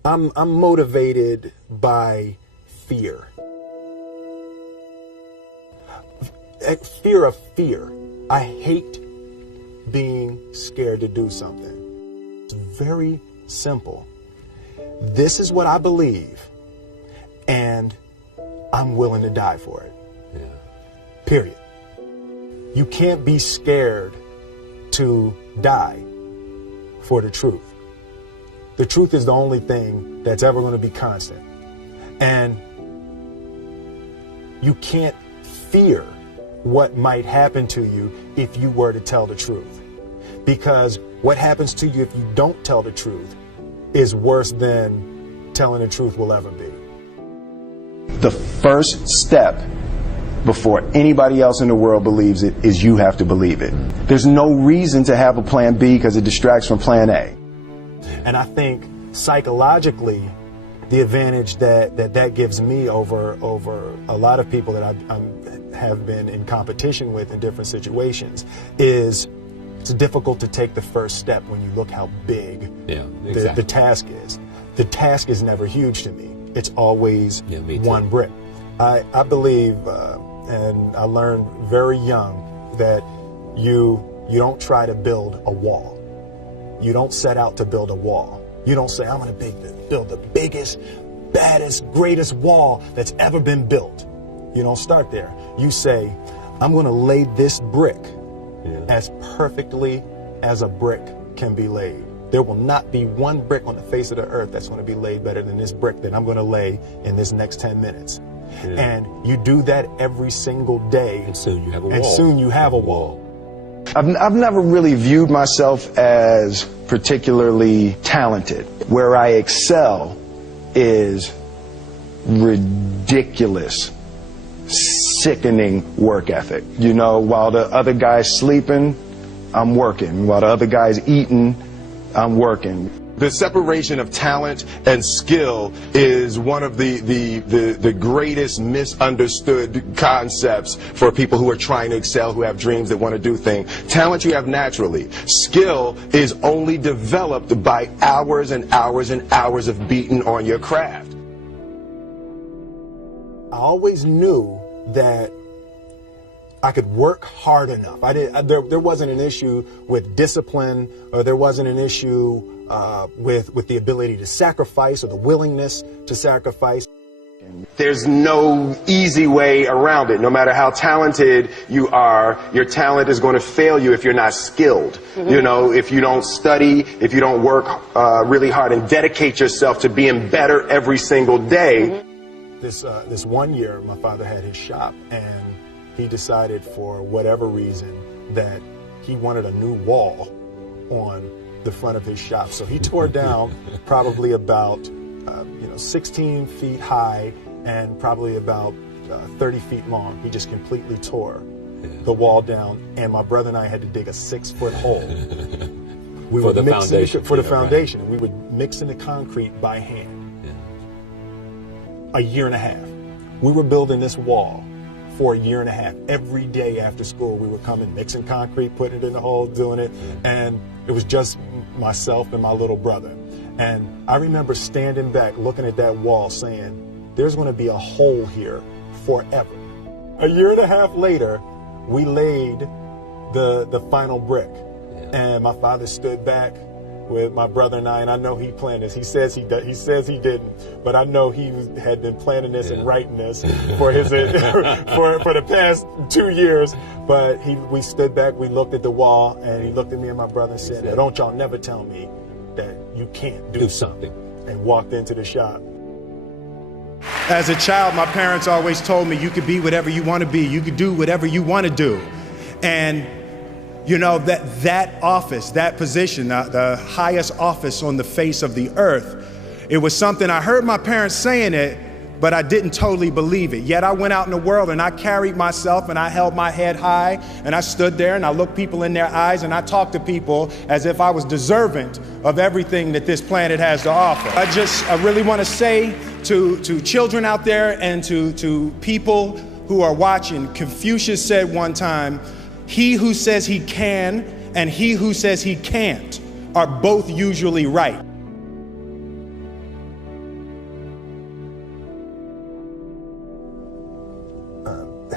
I'm motivated by fear. Fear of fear. I hate being scared to do something. It's very simple. This is what I believe, and I'm willing to die for it. Yeah. Period. You can't be scared to die for the truth. The truth is the only thing that's ever going to be constant. And you can't fear what might happen to you if you were to tell the truth. Because what happens to you if you don't tell the truth is worse than telling the truth will ever be. The first step before anybody else in the world believes it is you have to believe it. There's no reason to have a plan B because it distracts from plan A. And I think psychologically, the advantage that gives me over a lot of people that I have been in competition with in different situations is it's difficult to take the first step when you look how big the task is. The task is never huge to me. It's always one brick. I believe, and I learned very young, that you don't try to build a wall. You don't set out to build a wall. You don't say, I'm going to build the biggest, baddest, greatest wall that's ever been built. You don't start there. You say, I'm going to lay this brick as perfectly as a brick can be laid. There will not be one brick on the face of the earth that's going to be laid better than this brick that I'm going to lay in this next 10 minutes. And you do that every single day. And soon you have a wall. And soon you have a wall. I've never really viewed myself as particularly talented. Where I excel is ridiculous, sickening work ethic. You know, while the other guy's sleeping, I'm working. While the other guy's eating, I'm working. The separation of talent and skill is one of the greatest misunderstood concepts for people who are trying to excel, who have dreams, that want to do things. Talent you have naturally. Skill is only developed by hours and hours and hours of beating on your craft. I always knew that I could work hard enough. There wasn't an issue with discipline, or there wasn't an issue with the ability to sacrifice or the willingness to sacrifice. There's no easy way around it. No matter how talented you are, your talent is going to fail you if you're not skilled. You know, if you don't study, if you don't work really hard and dedicate yourself to being better every single day. This one year, my father had his shop, and he decided for whatever reason that he wanted a new wall on the front of his shop. So he tore down probably about 16 feet high and probably about 30 feet long. He just completely tore the wall down, and my brother and I had to dig a 6-foot hole. For the foundation. For the foundation. We would mix in the concrete by hand. A year and a half. We were building this wall for a year and a half. Every day after school, we would come in, mixing concrete, putting it in the hole, doing it. And it was just myself and my little brother. And I remember standing back, looking at that wall, saying, there's going to be a hole here forever. A year and a half later, we laid the final brick. And my father stood back with my brother and I know he planned this. He says he didn't, but I know he had been planning this and writing this for his for the past 2 years. But we stood back, we looked at the wall, and he looked at me and my brother and said, "Don't y'all never tell me that you can't do something," and walked into the shop. As a child, my parents always told me, you could be whatever you want to be, you could do whatever you want to do. And you know, that office, that position, the highest office on the face of the earth, it was something I heard my parents saying it, but I didn't totally believe it. Yet I went out in the world and I carried myself and I held my head high and I stood there and I looked people in their eyes and I talked to people as if I was deserving of everything that this planet has to offer. I really want to say to children out there and to people who are watching, Confucius said one time, he who says he can and he who says he can't are both usually right.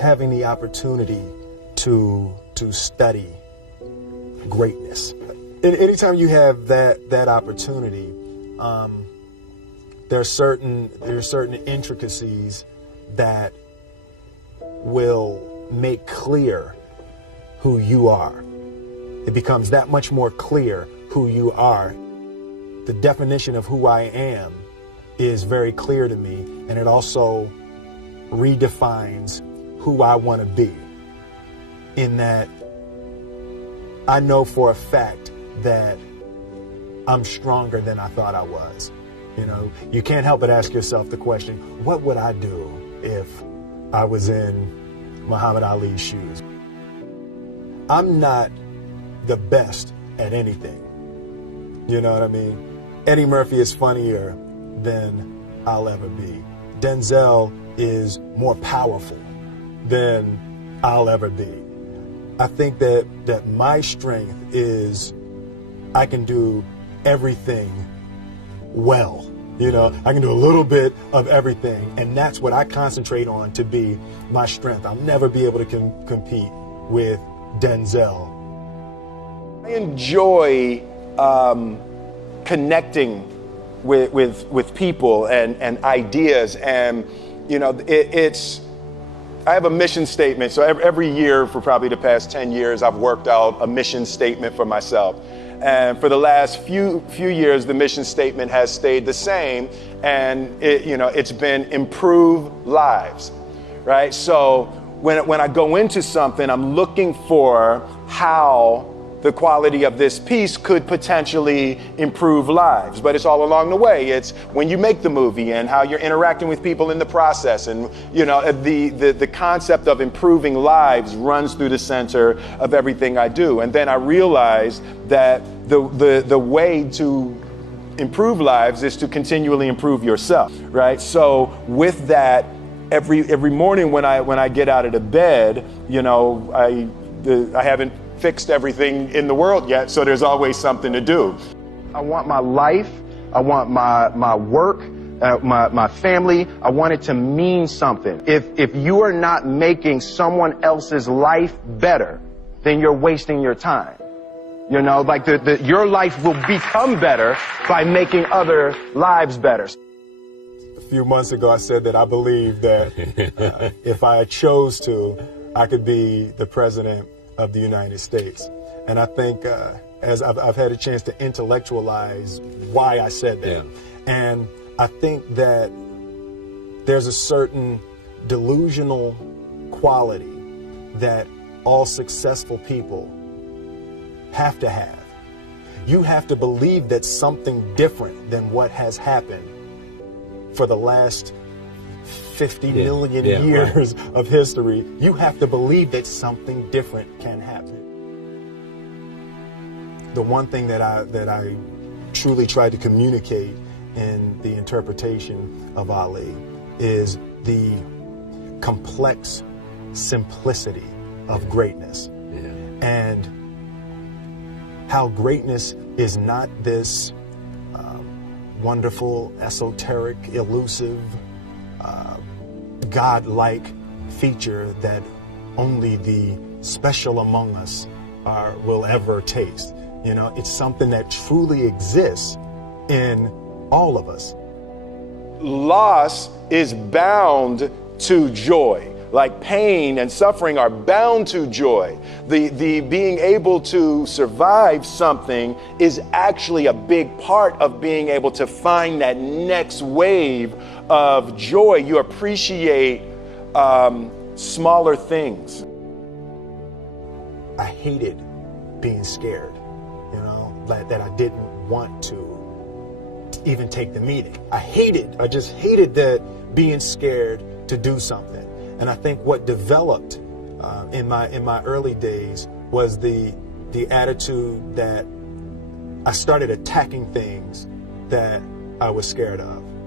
having the opportunity to study greatness. And anytime you have that opportunity, there are certain intricacies that will make clear who you are. It becomes that much more clear who you are. The definition of who I am is very clear to me, and it also redefines who I want to be, in that I know for a fact that I'm stronger than I thought I was. You know, you can't help but ask yourself the question, what would I do if I was in Muhammad Ali's shoes? I'm not the best at anything. You know what I mean? Eddie Murphy is funnier than I'll ever be. Denzel is more powerful than I'll ever be. I think that my strength is I can do everything well. You know, I can do a little bit of everything, and that's what I concentrate on to be my strength. I'll never be able to compete with Denzel. I enjoy connecting with people and ideas, and you know, I have a mission statement. So every year for probably the past 10 years, I've worked out a mission statement for myself. And for the last few years, the mission statement has stayed the same, and it's been improve lives, right? So when I go into something, I'm looking for how the quality of this piece could potentially improve lives. But it's all along the way. It's when you make the movie and how you're interacting with people in the process. And the concept of improving lives runs through the center of everything I do. And then I realized that the way to improve lives is to continually improve yourself, right? So with that, every morning when I get out of the bed, I haven't fixed everything in the world yet, so there's always something to do. I want my life, I want my work, my family, I want it to mean something. If you are not making someone else's life better, then you're wasting your time. You know, like your life will become better by making other lives better. A few months ago, I said that I believe that if I chose to, I could be the president of the United States. And I think as I've had a chance to intellectualize why I said that. Yeah. And I think that there's a certain delusional quality that all successful people have to have. You have to believe that something different than what has happened for the last 50 million years of history. You have to believe that something different can happen. The one thing that I truly tried to communicate in the interpretation of Ali is the complex simplicity of greatness. And how greatness is not this wonderful, esoteric, elusive, God-like feature that only the special among us will ever taste. You know, it's something that truly exists in all of us. Loss is bound to joy. Like pain and suffering are bound to joy. The being able to survive something is actually a big part of being able to find that next wave of joy. You appreciate smaller things. I hated being scared, that I didn't want to even take the meeting. I just hated that being scared to do something. And I think what developed in my early days was the attitude that I started attacking things that I was scared of.